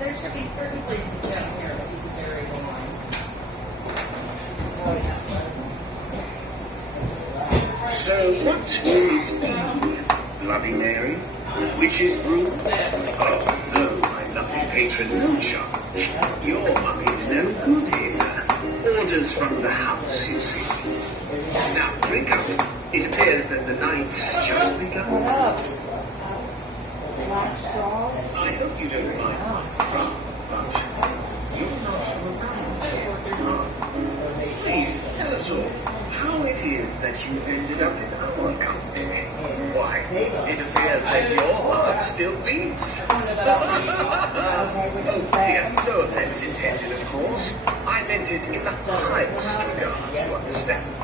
There should be certain places down here that you can bury the lines. So what will it be? Bloody Mary? Witch's brew? Oh, no, I'm lucky patron, no charge. Your money's no good here. Orders from the house, you see. Now, drink up. It appears that the night's just begun. Black straws. I hope you don't mind rum, but you're not Please, tell us all how it is that you ended up in our company. Why, it appears that your heart still beats. Oh dear, no offense intended, of course. I meant it in the highest regard, you understand.